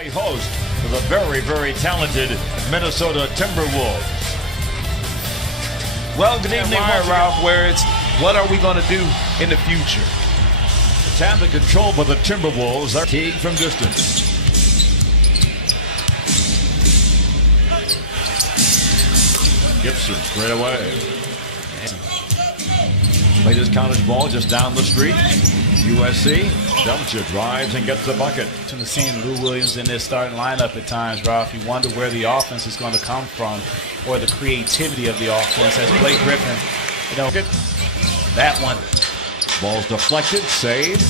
play host to the very, very talented Minnesota Timberwolves. Well, good evening, Ralph, where it's what are we going to do in the future? It's handled and controlled by the Timberwolves. Teague from distance. Gibson straight away. Played his college ball just down the street. USC, Delta drives and gets the bucket. To seeing Lou Williams in this starting lineup at times, Ralph, you wonder where the offense is going to come from, or the creativity of the offense. As Blake Griffin, that one. Ball's deflected, saved.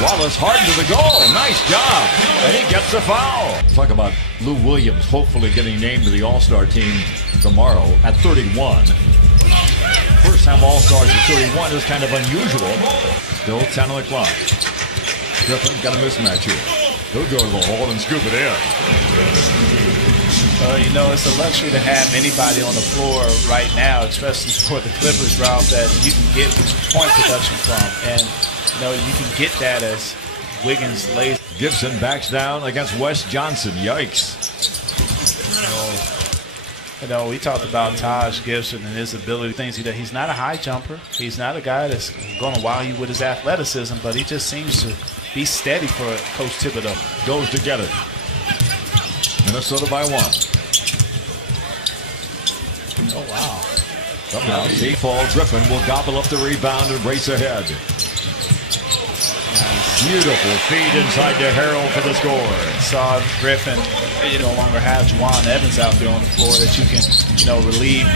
Wallace hard to the goal. Nice job. And he gets the foul. Talk about Lou Williams hopefully getting named to the All-Star team tomorrow at 31. First time All-Stars at 31 is kind of unusual. Still 10 on the clock. Griffin got a mismatch here. He'll go to the hole and scoop it in. It's a luxury to have anybody on the floor right now, especially for the Clippers, Ralph, that you can get point production from. And, you can get that as Wiggins lays. Gibson backs down against Wes Johnson. Yikes. We talked about Taj Gibson and his ability, things he's not a high jumper. He's not a guy that's going to wow you with his athleticism, but he just seems to be steady for Coach Thibodeau. Goes to get it. Minnesota by 1. Oh, wow. Somehow, Paul Griffin will gobble up the rebound and race ahead. Beautiful feed inside to Harrell for the score. Saw Griffin, no longer have Juwan Evans out there on the floor that you can, relieve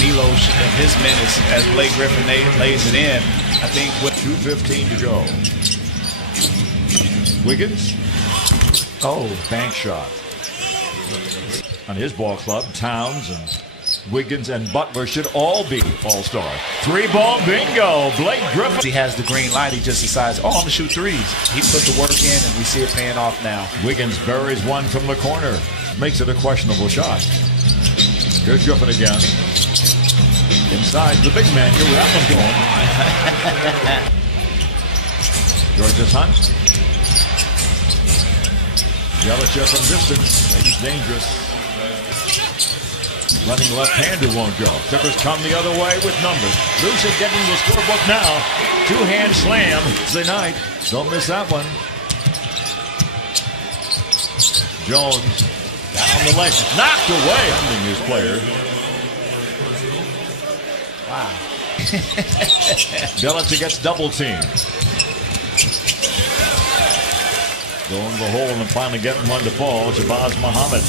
Milos of his minutes as Blake Griffin lays it in. I think with 2:15 to go. Wiggins. Oh, bank shot. On his ball club, Towns and Wiggins and Butler should all be all-star. 3-ball bingo. Blake Griffin. He has the green light. He just decides, I'm going to shoot threes. He put the work in, and we see it paying off now. Wiggins buries one from the corner. Makes it a questionable shot. Here's Griffin again. Inside the big man. Here with that one going. George's Hunt. Yelich from distance. He's dangerous. Running left-hander won't go. Clippers come the other way with numbers. Lucic getting the scorebook now. Two-hand slam. Wednesday night. Don't miss that one. Jones down the lane. Knocked away. Ending his player. Wow. Belichick gets double teamed. Going to the hole and finally getting one to fall. Shabazz Muhammad.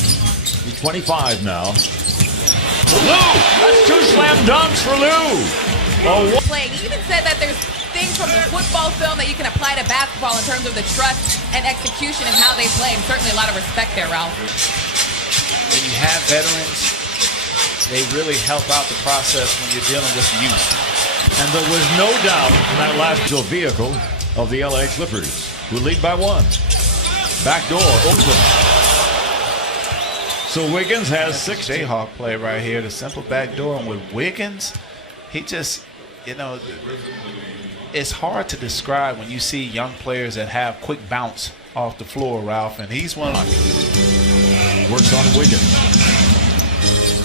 He's 25 now. Lou! That's 2 slam dunks for Lou! Playing. He even said that there's things from the football film that you can apply to basketball in terms of the trust and execution and how they play. And certainly a lot of respect there, Ralph. When you have veterans, they really help out the process when you're dealing with youth. And there was no doubt in that last vehicle of the LA Clippers, who lead by 1. Back door open. So Wiggins has 6. Jayhawk play right here, the simple back door. And with Wiggins, he just, it's hard to describe when you see young players that have quick bounce off the floor, Ralph. And he's one of them. Works on Wiggins.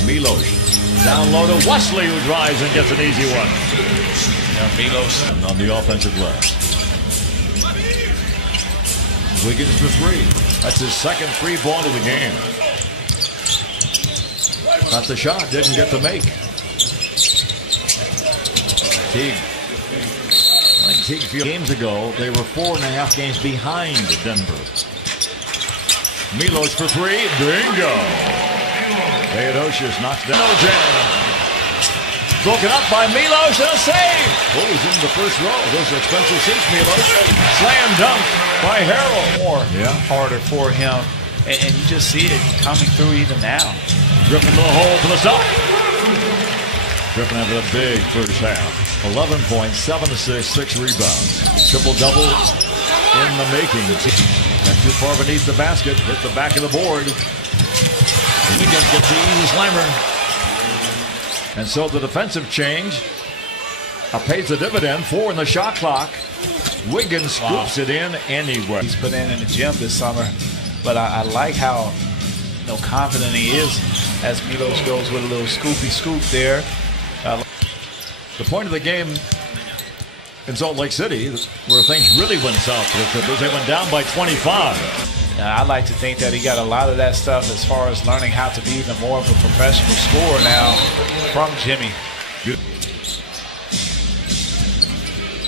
Milos down low to Wesley, who drives and gets an easy one. Milos on the offensive left. Wiggins for 3. That's his second 3-ball of the game. Got the shot, didn't get to make. Teague. Teague a few games ago, they were 4.5 games behind Denver. Milos for 3, bingo. Theodosius knocks down. No jam. Broken up by Milos and a save. Oh, he's in the first row. Those are expensive seats, Milos. Slam dunk by Harrell. More harder for him. And you just see it coming through even now. Griffin to the hole for the stop. Griffin having a big first half. 11 points, 7 assists, 6 rebounds. Triple-double in the making. Not too far beneath the basket. Hit the back of the board. Wiggins gets the easy slammer. And so the defensive change pays the dividend. 4 in the shot clock. Wiggins scoops it in anyway. He's put in the gym this summer, but I like how confident he is as Milos goes with a little scoopy scoop there. The point of the game in Salt Lake City, where things really went south for the Clippers, they went down by 25. I like to think that he got a lot of that stuff as far as learning how to be even more of a professional scorer now from Jimmy. Good.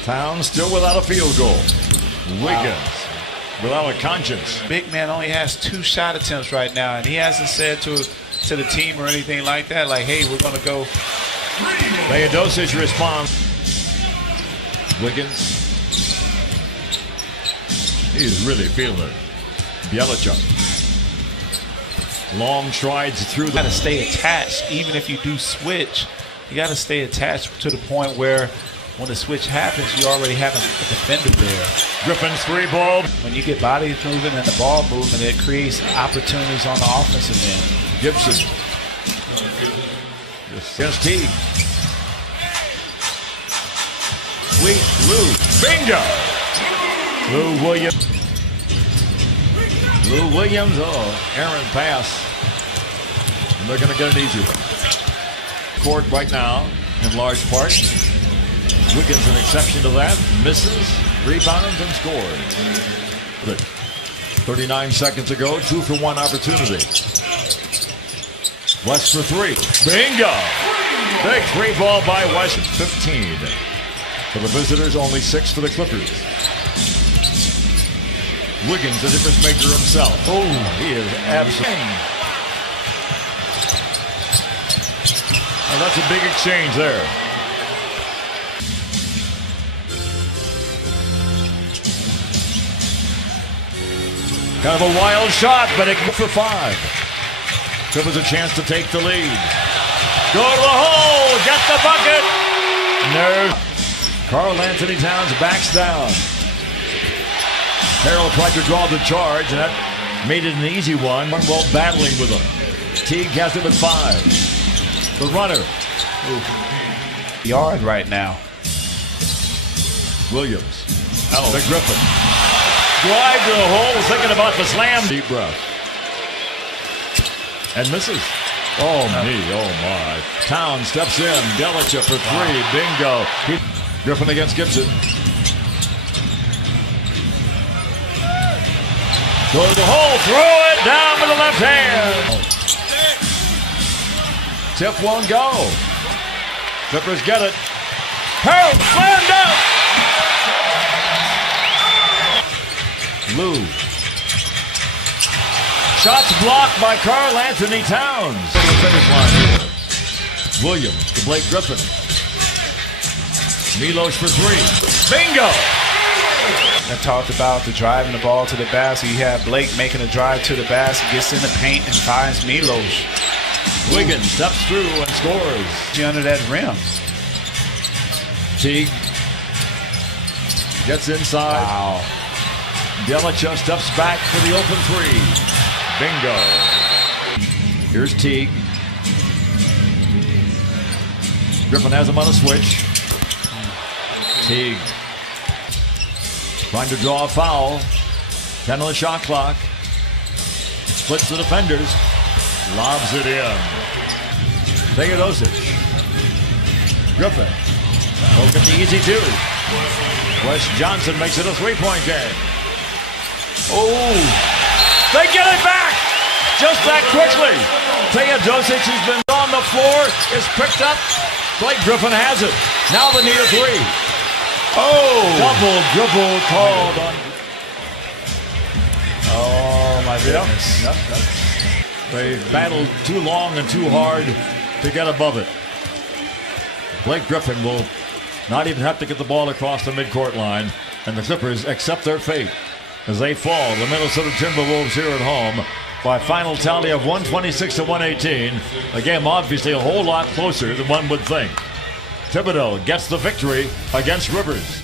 Towns still without a field goal. Wiggins without a conscience. Big man only has 2 shot attempts right now, and he hasn't said to the team or anything like that, like, hey, we're going to go. Theodosic responds. Wiggins. He's really feeling it. Bjelica. Long strides through You got to stay attached. Even if you do switch, you got to stay attached to the point where when the switch happens, you already have a defender there. Griffin's 3-ball. When you get bodies moving and the ball movement, it creates opportunities on the offensive end. Gibson. Against Teague. Sweet Lou. Bingo! Lou Williams. Lou Williams. Oh, errant pass. And they're going to get an easy one. Court right now, in large part. Wiggins an exception to that. Misses, rebounds, and scores. 39 seconds ago, 2-for-1 opportunity. West for 3. Bingo! Big 3-ball by West. 15. For the visitors, only 6 for the Clippers. Wiggins, the difference maker himself. Oh, he is absolutely. Well, that's a big exchange there. Kind of a wild shot, but it for 5. Clippers a chance to take the lead. Go to the hole, get the bucket. No. Karl Anthony Towns backs down. Harrell tried to draw the charge, and that made it an easy one. While battling with him. Teague has it with 5. The runner. Yard right now. Williams. The Griffin. Drive to the hole, thinking about the slam. Deep breath. And misses. Oh, me. Oh, my. Towns steps in. Bjelica for 3. Bingo. Griffin against Gibson. Go to the hole. Throw it down with the left hand. Tip won't go. Clippers get it. Harold slammed up. Lou. Shots blocked by Karl Anthony Towns. The finish line here. Williams to Blake Griffin. Milos for 3. Bingo! I talked about the driving the ball to the basket. You have Blake making a drive to the basket, gets in the paint, and finds Milos. Wiggins steps through and scores. Under that rim. Teague gets inside. Wow. Bjelica steps back for the open 3. Bingo. Here's Teague. Griffin has him on a switch. Teague trying to draw a foul. 10 on the shot clock. Splits the defenders. Lobs it in. Theodosic. Griffin. Look at the easy 2. Wes Johnson makes it a 3-point game. Oh, they get it back just that quickly. Theodosic has been on the floor, is picked up. Blake Griffin has it. Now they need a 3. Oh, double dribble called on. Oh, my goodness. Yep. They battled too long and too hard to get above it. Blake Griffin will not even have to get the ball across the midcourt line, and the Clippers accept their fate as they fall the Minnesota Timberwolves here at home by a final tally of 126-118. A game obviously a whole lot closer than one would think. Thibodeau gets the victory against Rivers.